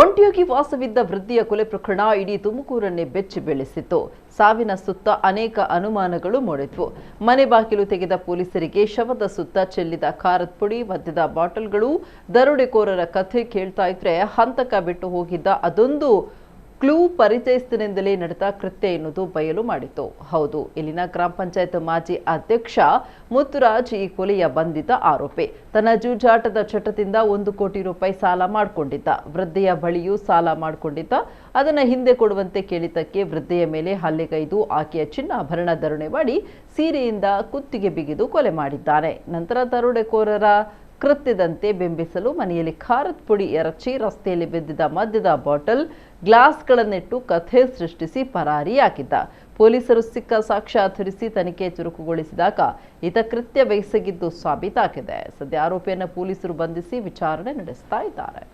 ಒಂಟಿಯಾಗಿ ವಾಸವಿದ್ದ ವೃದ್ಧೆಯ ಕೊಲೆ ಪ್ರಕರಣ ಇಡೀ ತುಮಕೂರನ್ನೇ ಬೆಚ್ಚಿ ಬೀಳಿಸಿತ್ತು. ಸಾವಿನ ಸುತ್ತ ಅನೇಕ ಅನುಮಾನಗಳು ಮೂಡಿದ್ವು. ಮನೆ ಬಾಗಿಲು ತೆಗೆದ ಪೊಲೀಸರಿಗೆ ಶವದ ಸುತ್ತ ಚೆಲ್ಲಿದ ಖಾರದ ಪುಡಿ, ಮದ್ಯದ ಬಾಟಲ್ಗಳು, ದರೋಡೆಕೋರರ ಕಥೆ ಕೇಳ್ತಾ ಇದ್ರೆ ಹಂತಕ ಬಿಟ್ಟು ಹೋಗಿದ್ದ ಅದೊಂದು ಕ್ಲೂ ಪರಿಚಯಿಸಿನಿಂದಲೇ ನಡೆದ ಕೃತ್ಯ ಎನ್ನುವುದು ಬಯಲು ಮಾಡಿತು. ಹೌದು, ಇಲ್ಲಿನ ಗ್ರಾಮ ಪಂಚಾಯತ್ ಮಾಜಿ ಅಧ್ಯಕ್ಷ ಮುತ್ತುರಾಜ್ ಈ ಕೊಲೆಯ ಬಂಧಿತ ಆರೋಪಿ. ತನ್ನ ಜೂಜಾಟದ ಚಟದಿಂದ 1 ಕೋಟಿ ರೂಪಾಯಿ ಸಾಲ ಮಾಡಿಕೊಂಡಿದ್ದ. ವೃದ್ಧೆಯ ಬಳಿಯೂ ಸಾಲ ಮಾಡಿಕೊಂಡಿದ್ದ. ಅದನ್ನ ಹಿಂದೆ ಕೊಡುವಂತೆ ಕೇಳಿದ್ದಕ್ಕೆ ವೃದ್ಧೆಯ ಮೇಲೆ ಹಲ್ಲೆಗೈದು ಆಕೆಯ ಚಿನ್ನಾಭರಣ ದರೋಡೆ ಮಾಡಿ ಸೀರೆಯಿಂದ ಕುತ್ತಿಗೆ ಬಿಗಿದು ಕೊಲೆ ಮಾಡಿದ್ದಾನೆ. ನಂತರ ದರೋಡೆಕೋರರ ಕೃತ್ಯದಂತೆ ಬಿಂಬಿಸಲು ಮನೆಯಲ್ಲಿ ಖಾರದ ಪುಡಿ ಎರಚಿ ರಸ್ತೆಯಲ್ಲಿ ಬಿದ್ದಿದ್ದ ಮದ್ಯದ ಬಾಟಲ್, ಗ್ಲಾಸ್ಗಳನ್ನಿಟ್ಟು ಕಥೆ ಸೃಷ್ಟಿಸಿ ಪರಾರಿಯಾಗಿದ್ದ. ಪೊಲೀಸರು ಸಿಕ್ಕ ಸಾಕ್ಷ್ಯ ಆಧರಿಸಿ ತನಿಖೆ ಚುರುಕುಗೊಳಿಸಿದಾಗ ಈತ ಕೃತ್ಯ ಬೆಸಗಿದ್ದು ಸಾಬೀತಾಗಿದೆ. ಸದ್ಯ ಆರೋಪಿಯನ್ನು ಪೊಲೀಸರು ಬಂಧಿಸಿ ವಿಚಾರಣೆ ನಡೆಸ್ತಾ ಇದ್ದಾರೆ.